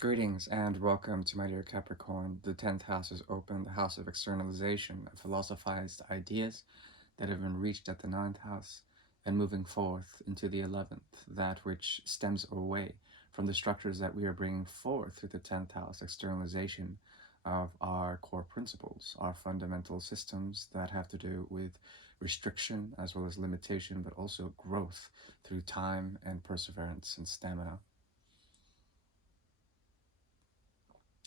Greetings and welcome to my dear Capricorn. The 10th house is open, the house of externalization, of philosophized ideas that have been reached at the 9th house, and moving forth into the 11th, that which stems away from the structures that we are bringing forth through the 10th house, externalization of our core principles, our fundamental systems that have to do with restriction as well as limitation, but also growth through time and perseverance and stamina.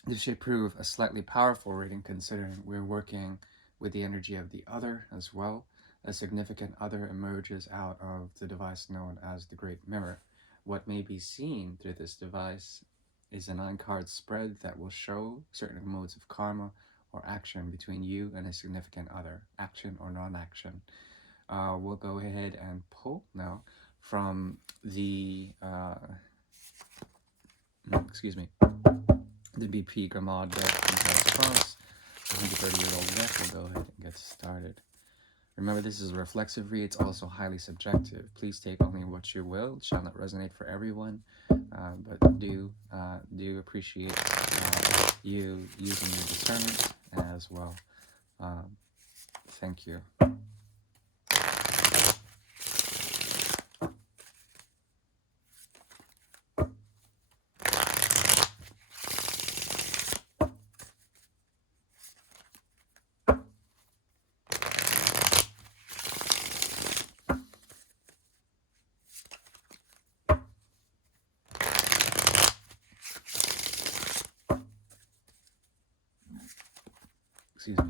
This should prove a slightly powerful reading considering we're working with the energy of the other as well. A significant other emerges out of the device known as the Great Mirror. What may be seen through this device is a 9-card spread that will show certain modes of karma or action between you and a significant other, action or non-action. We'll go ahead and pull now from the, the BP Gramad deck from Paris, France. The 130-year-old deck. We'll go ahead and get started. Remember, this is a reflexive read. It's also highly subjective. Please take only what you will. It shall not resonate for everyone, but do appreciate you using your discernment as well. Thank you. Excuse me.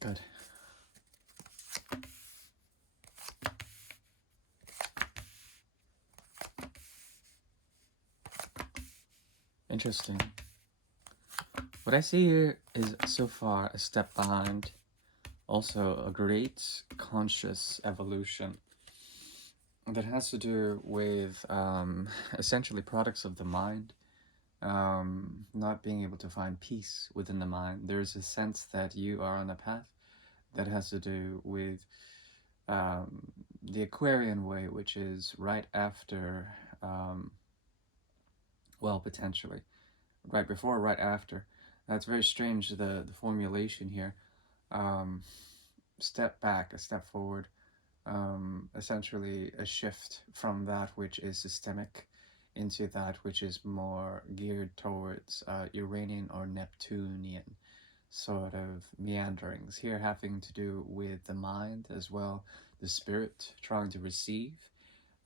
Good. Interesting. What I see here is so far a step behind, also a great conscious evolution that has to do with essentially products of the mind, not being able to find peace within the mind. There's a sense that you are on a path that has to do with the Aquarian way, which is right after, well, potentially, right before or right after. That's very strange, the formulation here. Step back, a step forward, essentially a shift from that which is systemic into that which is more geared towards Uranian or Neptunian sort of meanderings, here having to do with the mind as well, the spirit trying to receive,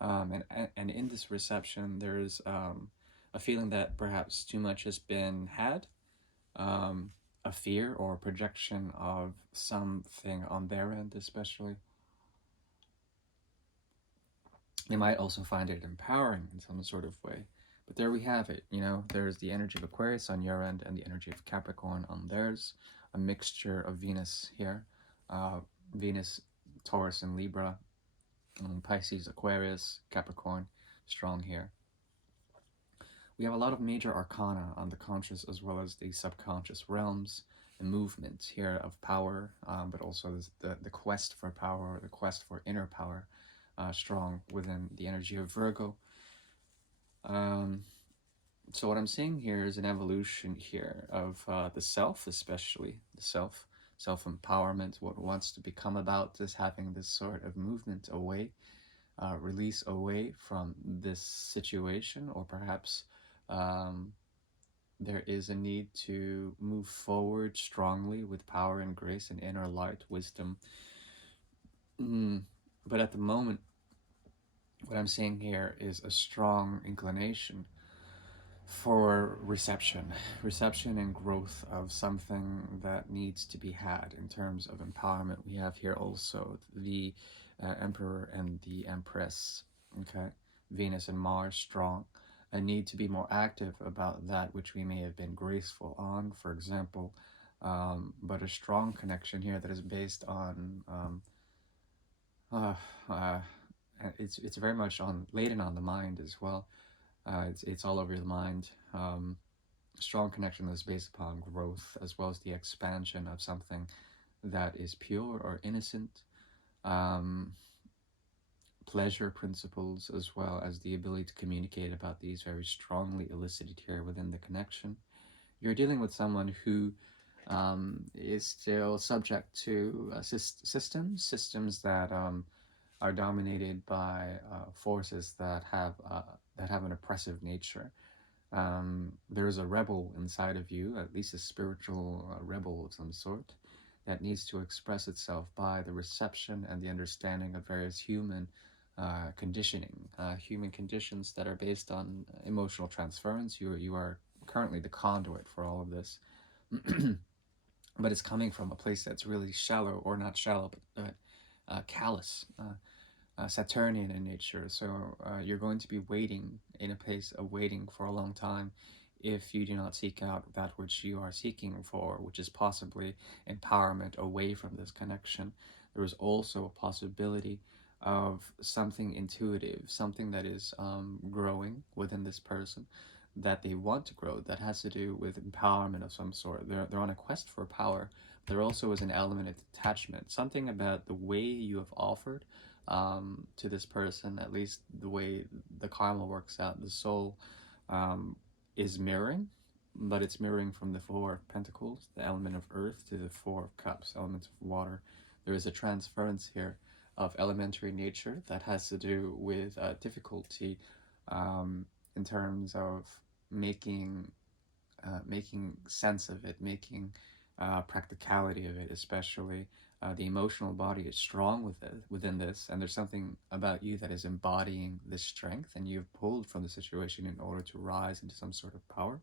and in this reception there's a feeling that perhaps too much has been had, a fear or projection of something on their end especially. They might also find it empowering in some sort of way. But there we have it, you know, there's the energy of Aquarius on your end and the energy of Capricorn on theirs, a mixture of Venus here, Venus, Taurus, and Libra, Pisces, Aquarius, Capricorn, strong here. We have a lot of major arcana on the conscious as well as the subconscious realms, the movement here of power, but also the quest for power, the quest for inner power, strong within the energy of Virgo. So what I'm seeing here is an evolution here of the self, especially the self-empowerment, what wants to become about this, having this sort of movement away, release away from this situation, or perhaps there is a need to move forward strongly with power and grace and inner light, wisdom. But at the moment, what I'm seeing here is a strong inclination for reception and growth of something that needs to be had in terms of empowerment. We have here also the Emperor and the Empress, okay? Venus and Mars strong, a need to be more active about that which we may have been graceful on, for example, but a strong connection here that is based on uh, uh, it's very much on laden on the mind as well. It's all over the mind. Strong connection that's based upon growth as well as the expansion of something that is pure or innocent. Um, Pleasure principles as well as the ability to communicate about these very strongly elicited here within the connection. You're dealing with someone who is still subject to systems that are dominated by forces that have an oppressive nature. There is a rebel inside of you, at least a spiritual rebel of some sort, that needs to express itself by the reception and the understanding of various human conditions that are based on emotional transference. You are currently the conduit for all of this, but it's coming from a place that's really shallow, or not shallow, but callous. Saturnian in nature. So you're going to be waiting in a place of waiting for a long time if you do not seek out that which you are seeking for, which is possibly empowerment away from this connection. There is also a possibility of something intuitive, something that is growing within this person that they want to grow that has to do with empowerment of some sort. They're on a quest for power. There also is an element of detachment, something about the way you have offered to this person, at least the way the karma works out. The soul is mirroring, but it's mirroring from the Four of Pentacles, the element of earth, to the Four of Cups, element of water. There is a transference here of elementary nature that has to do with difficulty in terms of making making sense of it, making practicality of it, especially. The emotional body is strong within this, and there's something about you that is embodying this strength, and you've pulled from the situation in order to rise into some sort of power,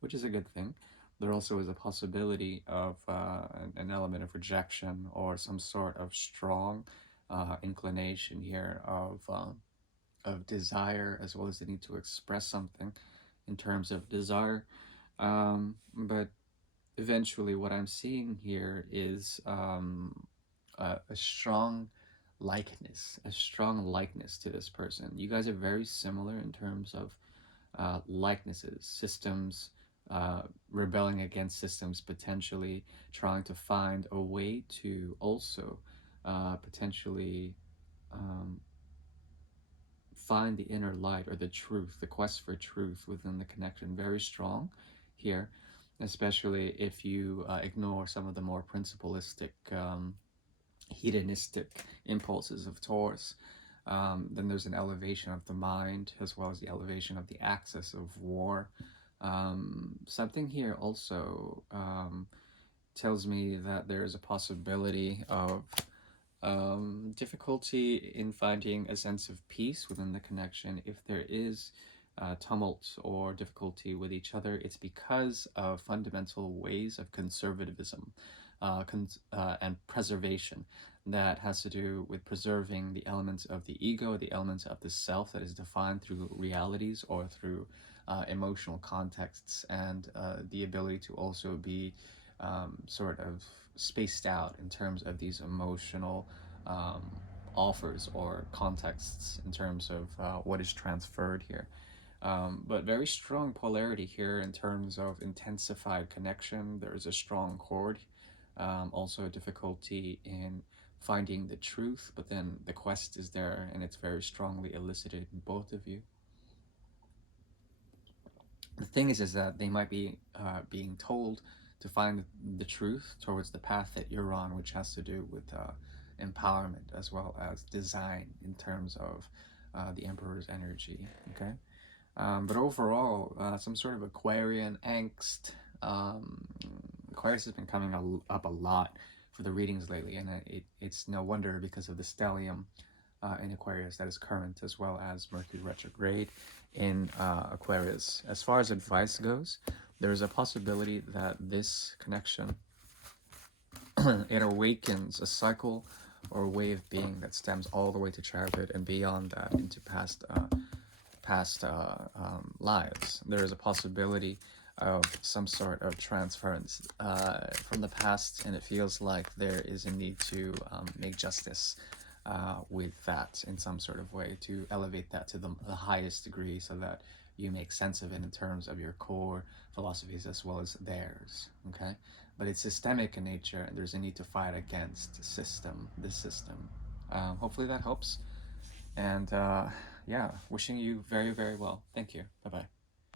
which is a good thing. There also is a possibility of an element of rejection or some sort of strong inclination here of desire, as well as the need to express something in terms of desire. But eventually, what I'm seeing here is a strong likeness to this person. You guys are very similar in terms of likenesses, systems, rebelling against systems, potentially trying to find a way to also potentially um, find the inner light or the truth, the quest for truth within the connection. Very strong here, especially if you ignore some of the more principalistic, hedonistic impulses of Taurus. Then there's an elevation of the mind as well as the elevation of the axis of war. Something here also tells me that there is a possibility of difficulty in finding a sense of peace within the connection. If there is tumult or difficulty with each other, it's because of fundamental ways of conservatism and preservation that has to do with preserving the elements of the ego, the elements of the self that is defined through realities or through emotional contexts, and the ability to also be sort of spaced out in terms of these emotional um, offers or contexts in terms of what is transferred here. But very strong polarity here in terms of intensified connection. There is a strong chord, also a difficulty in finding the truth, but then the quest is there and it's very strongly elicited in both of you. The thing is that they might be being told to find the truth towards the path that you're on, which has to do with empowerment as well as design in terms of the Emperor's energy. Okay, but overall, some sort of Aquarian angst. Aquarius has been coming up a lot for the readings lately, and it's no wonder because of the stellium in Aquarius that is current, as well as Mercury retrograde in Aquarius. As far as advice goes, there's a possibility that this connection it awakens a cycle or way of being that stems all the way to childhood and beyond that into past lives. There is a possibility of some sort of transference from the past, and it feels like there is a need to make justice with that in some sort of way, to elevate that to the highest degree so that you make sense of it in terms of your core philosophies as well as theirs. Okay, but it's systemic in nature, and there's a need to fight against this system. Hopefully that helps. And yeah, wishing you very, very well. Thank you. Bye bye.